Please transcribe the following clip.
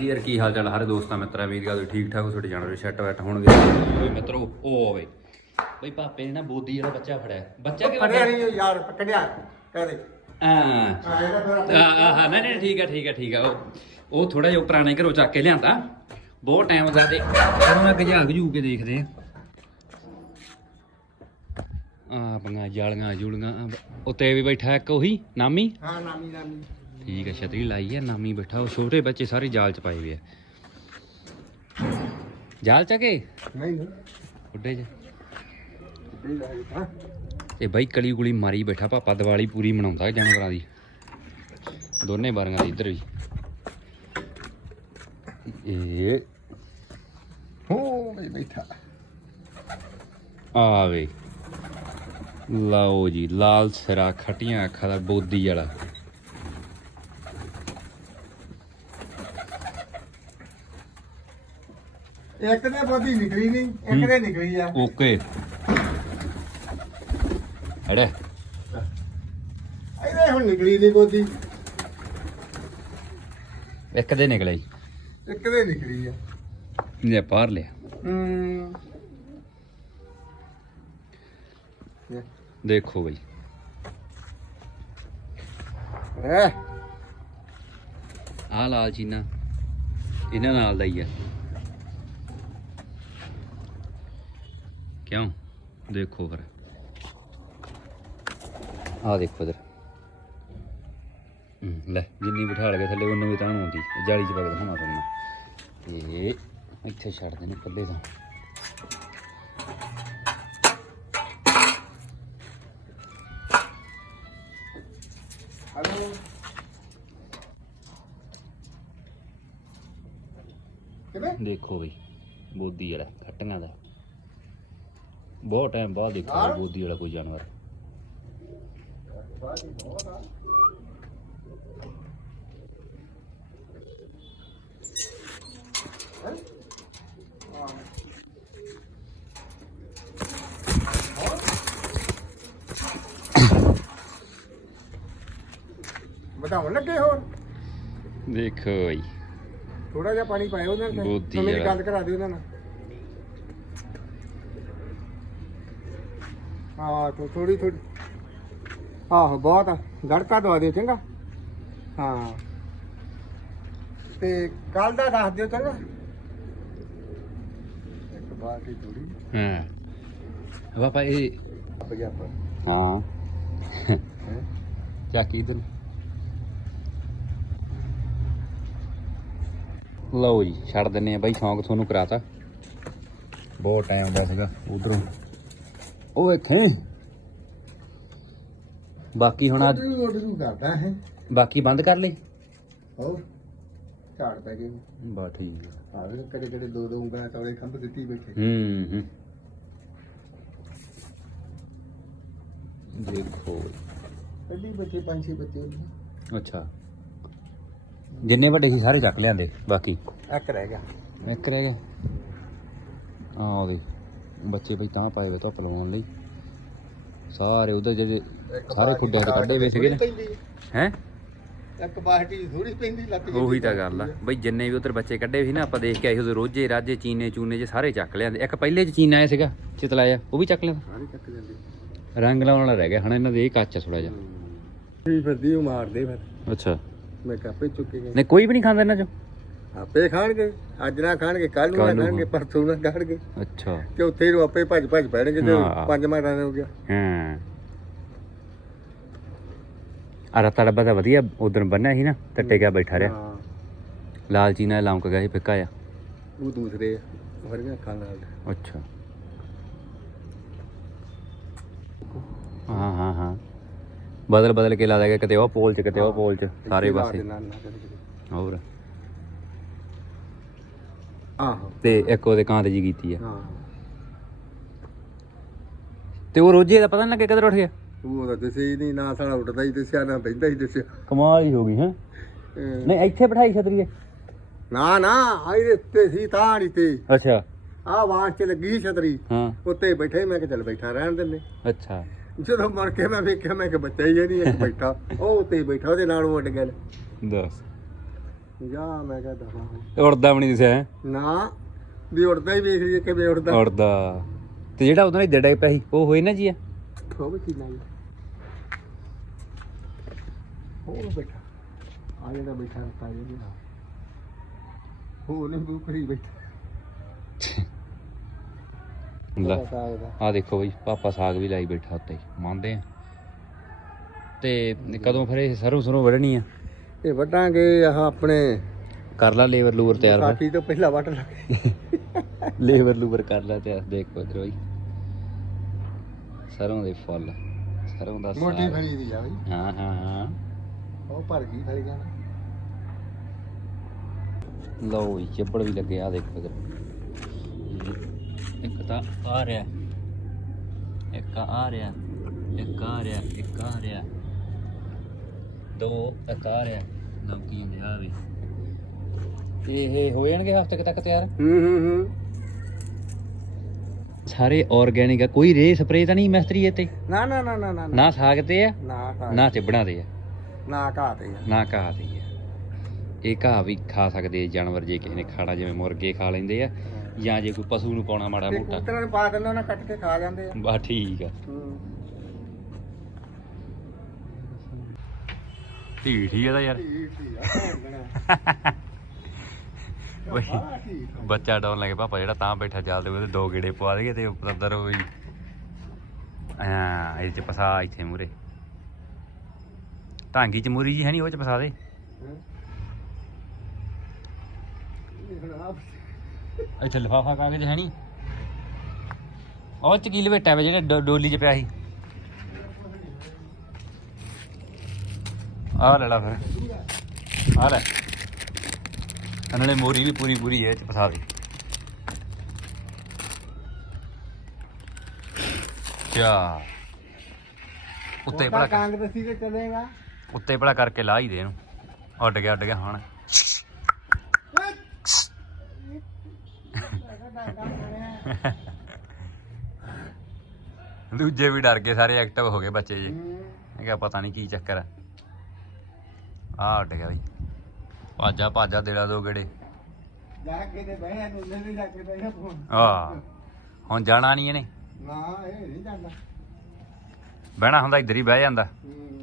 ਯਾਰ ਕੀ ਹਾਲ ਚਾਲ ਹਰ ਦੋਸਤਾਂ ਮਿੱਤਰਾਂ ਵੀਰ ਗਾ ਠੀਕ ਠਾਕ ਹੋ? ਤੁਹਾਡੇ ਜਾਨਵਰ ਸੈੱਟ ਵੈਟ ਹੋਣਗੇ ਓਏ ਮਿੱਤਰੋ ਉਹ ਆਵੇ। ਬਈ ਪਾਪੇ ਨੇ ਨਾ ਬੋਦੀ ਵਾਲਾ ਬੱਚਾ ਫੜਿਆ। ਬੱਚਾ ਕਿ ਪੜਿਆ ਨਹੀਂ ਯਾਰ ਪਕੜਿਆ ਕਹਦੇ ਹਾਂ। ਆ ਆ ਆ ਹਾਂ ਨਹੀਂ ਨਹੀਂ ਠੀਕ ਹੈ ਠੀਕ ਹੈ ਠੀਕ ਹੈ ਉਹ ਉਹ ਥੋੜਾ ਜਿਹਾ ਪੁਰਾਣੇ ਘਰੋਂ ਚੱਕ ਕੇ ਲਿਆਂਦਾ। ਬਹੁਤ ਟਾਈਮ ਦਾ ਤੇ। ਹੁਣ ਮੈਂ ਗਜਾ ਗਜੂ ਕੇ ਦੇਖਦੇ ਆ। ਆ ਪੰਗਾ ਜਾਲੀਆਂ ਜੂਲੀਆਂ ਉੱਤੇ ਵੀ ਬੈਠਾ ਇੱਕ ਉਹੀ ਨਾਮੀ? ਹਾਂ ਨਾਮੀ ਨਾਮੀ। ਠੀਕ ਹੈ ਛਤਰੀ ਲਾਈ ਹੈ ਨਾਮੀ ਬੈਠਾ ਉਹ ਛੋਟੇ ਬੱਚੇ ਸਾਰੇ ਜਾਲ ਚ ਪਾਏ ਹੋਏ ਆ। ਜਾਲ ਚ ਕੇ? ਨਹੀਂ ਉੱਡੇ ਚ ਤੇ। ਬਾਈ ਕਲੀ ਗੁਲੀ ਮਾਰੀ ਬੈਠਾ ਪਾਪਾ ਦੀਵਾਲੀ ਪੂਰੀ ਮਨਾਉਂਦਾ ਜਾਨਵਰਾਂ ਦੀ। ਦੋਨੇ ਬਾਰੀਆਂ ਦੀ ਇੱਧਰ ਵੀ। ਇਹ ਹੋ ਬੈਠਾ। ਆਵੇ ਲਓ ਜੀ ਲਾਲ ਸਿਰਾ ਖਟੀਆਂ ਅੱਖਾਂ ਦਾ ਬੋਦੀ ਵਾਲਾ। ਇੱਕ ਨੇ ਬੋਦੀ ਨਿਕਲੀ ਨਹੀਂ ਇੱਕ ਨੇ ਨਿਕਲੀ ਆ। ਓਕੇ। ਅੜੇ। ਇਹਦੇ ਹੁਣ ਨਿਕਲੀ ਨਹੀਂ ਬੋਦੀ। ਇੱਕ ਦੇ ਨਿਕਲੇ ਇੱਕ ਦੇ ਨਿਕਲੀ ਆ। ਇਹ ਪਾਰ ਲਿਆ। ਹੂੰ। ਦੇਖੋ ਬਈ। ਆਹ ਲਾਲ ਚੀਨਾ। ਇਹਨਾਂ ਨਾਲ ਦਾ ਹੀ ਆ। ਕਿਉਂ? ਦੇਖੋ ਫਿਰ। ਆਹ ਦੇਖੋ ਇਧਰ। ਲੈ ਜਿੰਨੀ ਬਿਠਾ ਲਗੇ ਥੱਲੇ ਉਹਨੂੰ ਵੀ ਤਾਂ ਆਉਂਦੀ ਜਾਲੀ ਚ ਪਾ ਕੇ ਦਿਖਾਉਣਾ ਪੈਣਾ ਤੇ ਇੱਥੇ ਛੱਡ ਦੇਣੇ ਕੱਲੇ ਤਾਂ। ਹਲੋ। ਕਿਵੇਂ ਦੇਖੋ ਬਈ ਬੋਦੀ ਵਾਲਾ ਖੱਟੀਆਂ ਦਾ। ਬਹੁਤ ਟਾਈਮ ਬਾਅਦ ਦੇਖਿਆ ਬੋਦੀ ਵਾਲਾ ਕੋਈ ਜਾਨਵਰ। ਵਧਾਉਣ ਲੱਗੇ ਹੋਰ? ਦੇਖੋ ਬਈ ਥੋੜਾ ਜਿਹਾ ਪਾਣੀ ਪਾਇਓ ਉਹਨਾਂ ਬੋਦੀ ਤਾਂ। ਮੇਰੀ ਵਾਲਾ। ਗੱਲ ਕਰਾ ਦਿਓ ਉਹਨਾਂ ਨਾਲ। ਹਾਂ ਤੋ ਥੋੜੀ ਥੋੜੀ ਆਹੋ ਬਹੁਤ ਆ। ਗੜਕਾ ਦਵਾ ਦਿਓ ਚੰਗਾ। ਹਾਂ। ਤੇ ਕੱਲ ਦਾ ਦੱਸ ਦਿਓ ਚੰਗਾ। ਇੱਕ ਬਾਲਟੀ ਥੋੜੀ ਹਾਂ। ਬਾਪਾ ਇਹ ਪੰਜਾਬਾ ਹਾਂ। ਹੈ? ਚਾਕੀ ਇਧਰ ਲਓ ਜੀ ਛੱਡ ਦਿੰਨੇ ਆ ਬਾਈ ਸ਼ੌਂਕ ਤੁਹਾਨੂੰ ਕਰਾਤਾ। ਬਹੁਤ ਟਾਈਮ ਦਾ ਸੀਗਾ। ਉਧਰੋਂ ਉਹ ਵੇਖੇ ਬਾਕੀ ਹੁਣ ਅੱਜ ਰੋਡ ਨੂੰ ਕਰਦਾ ਹੈ? ਬਾਕੀ ਬੰਦ ਕਰ ਲਈ? ਹੋਰ? ਝਾੜ ਪੈ ਗਏ ਬਾ ਠੀਕ ਆ। ਆਵੇ ਕਦੇ ਕਦੇ ਦੋ ਦੋ ਉਂਗਲਾਂ ਚੌੜੇ ਖੰਭ ਦਿੱਤੀ ਬੈਠੇ। ਹੂੰ ਹੂੰ। ਦੇਖੋ। ਕੱਢੀ ਬੱਚੇ ਪੰਜ ਛੇ ਬੱਚੇ। ਅੱਛਾ। ਜਿੰਨੇ ਵੱਡੇ ਸੀ ਸਾਰੇ ਚੱਕ ਲਿਆਂਦੇ ਬਾਕੀ। ਇੱਕ ਰਹਿ ਗਿਆ। ਇੱਕ ਰਹਿ ਗਏ ਆ ਉਹਦੇ ਬੱਚੇ ਬਈ ਤਾਂ ਪਾਏ ਵੇ ਧੁੱਪ ਲਵਾਉਣ ਲਈ। ਸਾਰੇ ਉਧਰ ਜਿਹੜੇ ਸਾਰੇ ਖੁੱਡਿਆਂ ਤੋਂ ਕੱਢੇ ਵੇ ਸੀਗੇ ਨਾ। ਹੈ? ਇੱਕ ਬਾਲਟੀ ਥੋੜੀ ਪੈਂਦੀ ਲੱਤ ਉਹੀ ਤਾਂ ਗੱਲ ਆ। ਬਈ ਜਿੰਨੇ ਵੀ ਉਧਰ ਬੱਚੇ ਕੱਢੇ ਸੀ ਨਾ ਆਪਾਂ ਦੇਖ ਕੇ ਆਏ ਉਹਦੇ ਰੋਜੇ ਰਾਜੇ ਚੀਨੇ ਚੂਨੇ ਜੇ ਸਾਰੇ ਚੱਕ ਲਿਆਂਦੇ। ਇੱਕ ਪਹਿਲੇ ਚ ਚੀਨਾ ਆਇਆ ਸੀਗਾ ਚਿਤਲਾਇਆ ਉਹ ਵੀ ਚੱਕ ਲਿਆ ਸਾਰੀ ਚੱਕ ਜਾਂਦੀ। ਰੰਗ ਲਾਉਣ ਵਾਲਾ ਰਹਿ ਗਿਆ ਹਣ ਇਹਨਾਂ ਦੇ ਇਹ ਕੱਚ ਥੋੜਾ ਜਿਹਾ। ਵੀ ਫਿਰਦੀ ਉਹ ਮਾਰਦੇ ਫਿਰ। ਅੱਛਾ। ਮੈਂ ਕਾਪੇ ਚੁੱਕੇ ਗਏ। ਨਹੀਂ ਕੋਈ ਵੀ ਨਹੀਂ ਖਾਂਦਾ ਇਹਨਾਂ ਚੋਂ। ਆਪੇ ਖਾਣਗੇ ਅੱਜ ਨਾ ਖਾਣਗੇ ਕੱਲ ਨੂੰ ਨਾ ਕੱਲ੍ਹ ਨੂੰ ਖਾਣਗੇ ਪਰਸੋਂ ਨਾ ਖਾਣਗੇ। ਅੱਛਾ। ਚੌਥੇ ਨੂੰ ਆਪੇ ਭੱਜ ਭੱਜ ਪੈਣਗੇ ਤੇ ਹਾਂ। ਪੰਜ ਮਾਰਾਂ ਹੋ ਗਿਆ। ਹਾਂ। ਆ ਰਤਾ ਡੱਬਾ ਤਾਂ ਵਧੀਆ ਉਧਰ ਬੰਨਿਆ ਸੀ ਨਾ ਤੇ ਟਿਕਿਆ ਬੈਠਾ ਰਿਹਾ। ਹਾਂ। ਲਾਲ ਚੀਨਾ ਲੌਂਕ ਗਿਆ ਸੀ ਫਿੱਕਾ ਆ ਉਹ ਦੂਸਰੇ ਵਰਗਾ ਖਾਣ ਵਾਲੇ ਅੱਛਾ। ਹਾਂ ਹਾਂ ਹਾਂ। ਬਦਲ ਬਦਲ ਕੇ ਲਾ ਦੇਗਾ ਕਿਤੇ ਉਹ ਪੋਲ 'ਚ ਕਿਤੇ ਉਹ ਪੋਲ 'ਚ ਸਾਰੇ ਪਾਸੇ। ਹੋਰ ਆਹੋ ਤੇ ਇੱਕ ਉਹਦੇ ਕਾਂ ਤੇ ਜੀ ਕੀਤੀ ਆ। ਹਾਂ। ਤੇ ਉਹ ਰੋਜੇ ਦਾ ਪਤਾ ਨਹੀਂ ਲੱਗਿਆ ਕਦੋਂ ਉੱਠ ਗਿਆ। ਉਹ ਤਾਂ ਦਿਸੇ ਹੀ ਨਹੀਂ ਨਾ ਸਾਲਾ ਉੱਠਦਾ ਹੀ ਦਿਸਿਆ ਨਾ ਬੈਠਦਾ ਹੀ ਦਿਸਿਆ। ਕਮਾਲ ਹੀ ਹੋ ਗਈ ਹੈ? ਨਹੀਂ ਇੱਥੇ ਬਿਠਾਈ ਛਤਰੀ ਨਾ ਨਾ ਆਈ ਉੱਤੇ ਸੀ ਤਾੜੀ ਤੇ। ਅੱਛਾ। ਆਹ ਆਵਾਜ਼ ਚ ਲੱਗੀ ਸੀ ਛਤਰੀ। ਹਾਂ। ਉੱਤੇ ਬੈਠੇ ਮੈਂ ਕਿਹਾ ਚੱਲ ਬੈਠਾ ਰਹਿਣ ਦਿੰਦੇ। ਅੱਛਾ। ਜਦੋਂ ਮੁੜ ਕੇ ਮੈਂ ਵੇਖਿਆ ਮੈਂ ਕਿ ਬੱਚਾ ਹੀ ਨਹੀਂ ਇੱਕ ਬੈਠਾ। ਉਹ ਉੱਤੇ ਬੈਠਾ ਉਹਦੇ ਨਾਲ ਉਹ ਉੱਡ ਗਿਆ ਦੱਸ। ਜਾ ਮੈਂ ਕਿਹਾ ਦਫਾ ਉੜਦਾ ਵੀ ਨਹੀਂ ਦਿਸਿਆ ਹੈਂ? ਨਾ। ਵੀ ਉੜਦਾ ਹੀ ਵੇਖ ਲਈਏ ਕਿਵੇਂ ਉੜਦਾ ਉੜਦਾ ਤੇ ਜਿਹੜਾ ਉਹਦੋਂ ਇੱਧਰ ਡਿੱਗ ਪਿਆ ਸੀ ਉਹ ਹੋਈ ਨਾ ਜੀ ਆ? ਉਹ ਵੀ ਕੀ ਨਹੀਂ ਉਹ ਬੈਠਾ। ਆ ਜਿਹੜਾ ਬੈਠਾ ਰਤਾ ਜਿਹੜਾ ਉਹ ਨੇ ਬੁਕਰੀ ਬੈਠਾ। ਲੈ ਸਾਗ ਦਾ। ਆ ਦੇਖੋ ਬਈ ਪਾਪਾ ਸਾਗ ਵੀ ਲਾਈ ਬੈਠਾ ਉੱਤੇ ਮੰਨਦੇ ਆ। ਤੇ ਕਦੋਂ ਫਿਰ ਇਹ ਸਰੋਂ ਸਰੋਂ ਵੜਨੀ ਆ? ਇਹ ਵੱਢਾਂਗੇ ਆਹ ਆਪਣੇ ਕਰ ਲਾ ਲੇਬਰ ਲੂਬਰ ਤਿਆਰ ਸਾਥੀ ਤੋਂ ਪਹਿਲਾਂ ਵੱਢ ਲਾਂਗੇ। ਲੇਬਰ ਲੂਬਰ ਕਰ ਲੈ ਤਿਆਰ ਦੇਖੋ ਇਧਰ ਬਈ। ਸਰੋਂ ਦੇ ਫੁੱਲ ਸਰੋਂ ਦਾ ਮੋਟੀ ਫਲੀ ਦੀ ਆ ਬਈ। ਹਾਂ ਹਾਂ ਹਾਂ। ਉਹ ਭਰ ਗਈ ਫਲੀ ਜਾਣਾ ਲਓ ਜੀ ਚੱਪੜ ਵੀ ਲੱਗੇ ਆ ਦੇਖੋ ਇਧਰ। ਇੱਕ ਤਾਂ ਆ ਰਿਹਾ। ਇੱਕ ਆ ਰਿਹਾ ਇੱਕ ਆ ਰਿਹਾ ਇੱਕ ਆ ਰਿਹਾ। ਦੋ ਇੱਕ ਆ ਰਿਹਾ। ਹੁੰਦੇ ਆ ਵੀ। ਤੇ ਇਹ ਹੋ ਜਾਣਗੇ ਹਫ਼ਤੇ ਕੁ ਤੱਕ ਤਿਆਰ? ਹੂੰ ਹੂੰ ਹੂੰ। ਸਾਰੇ ਆਰਗੈਨਿਕ ਆ ਕੋਈ ਰੇ ਸਪਰੇ ਤਾਂ ਨਹੀਂ ਮਿਸਤਰੀ ਇਹ ਤੇ ਨਾ ਨਾ ਨਾ ਨਾ ਨਾ ਨਾ। ਨਾ ਸਾਗ ਤੇ ਆ ਨਾ ਘਾਹ- ਨਾ ਚਿਬੜਾਂ ਤੇ ਆ। ਨਾ ਘਾਤੇ ਆ। ਨਾ ਘਾਹ ਤੇ ਆ। ਇਹ ਘਾਹ ਵੀ ਖਾ ਸਕਦੇ ਆ ਜਾਨਵਰ ਜੇ ਕਿਸੇ ਨੇ ਖਾਣਾ ਜਿਵੇਂ ਮੁਰਗੇ ਖਾ ਲੈਂਦੇ ਆ ਜਾਂ ਜੇ ਕੋਈ ਪਸ਼ੂ ਨੂੰ ਪਾਉਣਾ ਮਾੜਾ ਤੇ ਮੋਟਾ। ਕਬੂਤਰਾਂ ਨੂੰ ਪਾ ਦਿੰਦੇ ਉਹਨਾਂ ਕੱਟ ਕੇ ਖਾ ਜਾਂਦੇ ਆ। ਬਾ ਠੀਕ ਆ। ਹੂੰ। ਢੀਠ ਹੀ ਇਹਦਾ ਯਾਰ। ਠੀਕ ਹੀ ਆ ਭੈਣ ਬਈ, ਬੱਚਾ ਡਾਉਣ ਲੱਗੇ, ਪਾਪਾ ਜਿਹੜਾ ਤਾਂ ਬੈਠਾ ਚੱਲਦੇ ਉਹਦੇ ਦੋ ਗੇੜੇ ਪਵਾ ਦੇਗੇ ਤੇ ਉੱਪਰ ਉਹ ਵੀ। ਹਾਂ ਇਹ ਚ ਪਸਾ ਇੱਥੇ ਮੂਰੇ ਢਾਂਗੀ ਚ ਮੂਰੀ ਜੀ ਹੈ ਨਹੀਂ ਉਹ ਚ ਪਸਾ ਦੇ। ਇੱਥੇ ਲਿਫਾਫਾ ਕਾਗਜ਼ ਹੈ ਨਹੀਂ। ਉਹ ਚ ਕੀ ਲਵੇਟਾ ਵੇ ਜਿਹੜਾ ਡੋਲੀ ਚ ਪਿਆ ਸੀ। ਆ ਲੈ ਲਾ ਫਿਰ। ਆ ਲੈ। ਨਾਲੇ ਮੋਰੀ ਵੀ ਪੂਰੀ ਪੂਰੀ ਹੈ ਇਹ ਚ ਫਸਾ ਦੇ। ਕਿਆ? ਉੱਤੇ ਭਲਾ ਕਾਂਗ ਦਸੀ ਤੇ ਚਲੇਗਾ। ਉੱਤੇ ਭਲਾ ਕਰਕੇ ਲਾ ਹੀ ਦੇ ਇਹਨੂੰ। ਉੱਡ ਗਿਆ ਉੱਡ ਗਿਆ ਹੁਣ। ਦੂਜੇ ਵੀ ਡਰ ਗਏ ਸਾਰੇ ਐਕਟਿਵ ਹੋ ਗਏ ਬੱਚੇ ਜੀ। ਮੈਂ ਕਿਹਾ ਪਤਾ ਨਹੀਂ ਕੀ ਚੱਕਰ ਆ। ਆ ਉੱਡ ਗਿਆ ਬਈ। ਭਾਜਾ ਭਾਜਾ ਦੇੜਾ ਦੋ ਗੇੜੇ। ਜਾ ਕੇ ਤੇ ਬਹਿ ਨੂੰ ਨਹੀਂ ਜਾ ਕੇ ਬਹਿ ਫੋਨ। ਆ ਹੁਣ ਜਾਣਾ ਨਹੀਂ ਇਹਨੇ। ਨਾ ਇਹ ਨਹੀਂ ਜਾਂਦਾ। ਬਹਿਣਾ ਹੁੰਦਾ ਇੱਧਰ ਹੀ ਬਹਿ ਜਾਂਦਾ। ਹੂੰ।